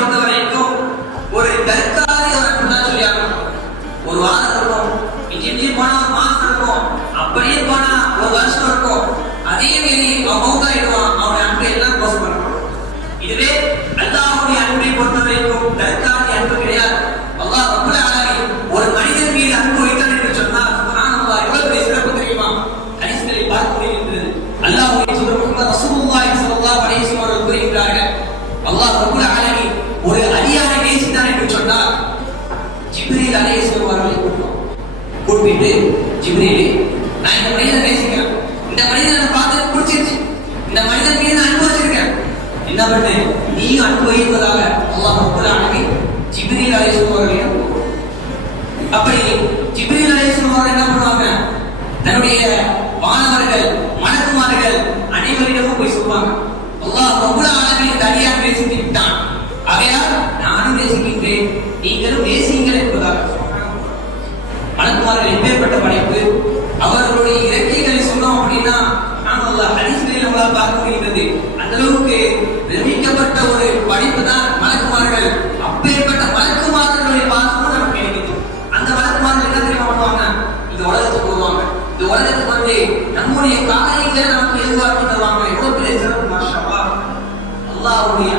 பொறுத்த வரைக்கும் ஒரு தற்காலிக ஒரு அன்பு தான் சொல்லி ஆகணும். ஒரு வாரம் இருக்கும், இஞ்சி போனா ஒரு மாசம் இருக்கும், அப்படியே போனா ஒரு வருஷம் இருக்கும். அதே மாரி அவன் மௌத்தாயிடுவான், அவனுடைய அன்பை எல்லாம் கோஸ் பண்ணணும். இதுவே அல்லாஹ்வுடைய அன்பை பொறுத்த வரைக்கும் தற்காலிக அன்பு கிடையாது. அல்லாஹ் ரப்பல் ஆலமீன் ஒரு மனிதன் மீது அன்பு வைத்தான் என்று சொன்னால் சுப்ஹானல்லாஹ் எவ்வளவு பெரிய சிறப்பு தெரியுமா? ஹதீஸ்களை பார்க்க முடிகிறது. அல்லாஹ்வுடைய தூதர் முஹம்மது ரசூலுல்லாஹி ஸல்லல்லாஹு அலைஹி வஸல்லம் அவர்கள் கூறுகிறார்கள், அல்லாஹ் ரப்பல் ஆலமீன் ஒரு அடியாரை நேசித்தான் என்று சொன்னால் ஜிப்ரீல் அலைஹிஸ்ஸலாம் அவர்களை கூப்பிட்டு, ஜிப்ரீல், நான் இந்த மனிதனை நேசிக்கிறேன், இந்த மனிதனை பார்த்து பிடிச்சிருச்சு, இந்த மனிதன் மீது அன்பு வச்சிருக்கேன், என்ன பண்ணு நீயும் அன்பு வைப்பதாக அல்லாஹ் ரப்பல் ஆலமீன் ஜிப்ரீல் அலைஹிஸ்ஸலாம் அவர்களை. அப்படி ஜிப்ரீல் அலைஹிஸ்ஸலாம் அவர்கள் என்ன பண்ணுவாங்க, தன்னுடைய வானவர்கள் மலக்குமார்கள் அனைவரிடமும் போய் சொல்லுவாங்க, அல்லாஹ் ரப்பல் ஆலமீன் இந்த அடியாரை நேசித்து விட்டான், ஆகையால் நானும் நேசிக்கின்றேன், நீங்களும் நேசியுங்கள் என்பதாக. மலக்குமார்கள் எப்பேற்பட்ட படைப்பு! அவர்களுடைய இறக்கைகளை சொன்னோம் அப்படின்னா ஹதீஸ்களில் நம்மளால் பார்க்க முடிகிறது. அந்த அளவுக்கு நிர்மிக்கப்பட்ட ஒரு படைப்பு தான் மலக்குமார்கள். அப்பேற்பட்ட மலக்குமார்களுடைய பாசமும் நமக்கு கிடைக்குது. அந்த மலக்குமார்கள் என்ன தெரியுமா பண்ணுவாங்க, இந்த உலகத்துக்கு வருவாங்க, இந்த உலகத்துக்கு வந்து நம்முடைய காரியங்களை நமக்கு எதிர்பார்த்து தருவாங்க. எவ்வளவு பெரிய சிறப்பு! மாஷா அல்லாஹ். அல்லாஹ்வுடைய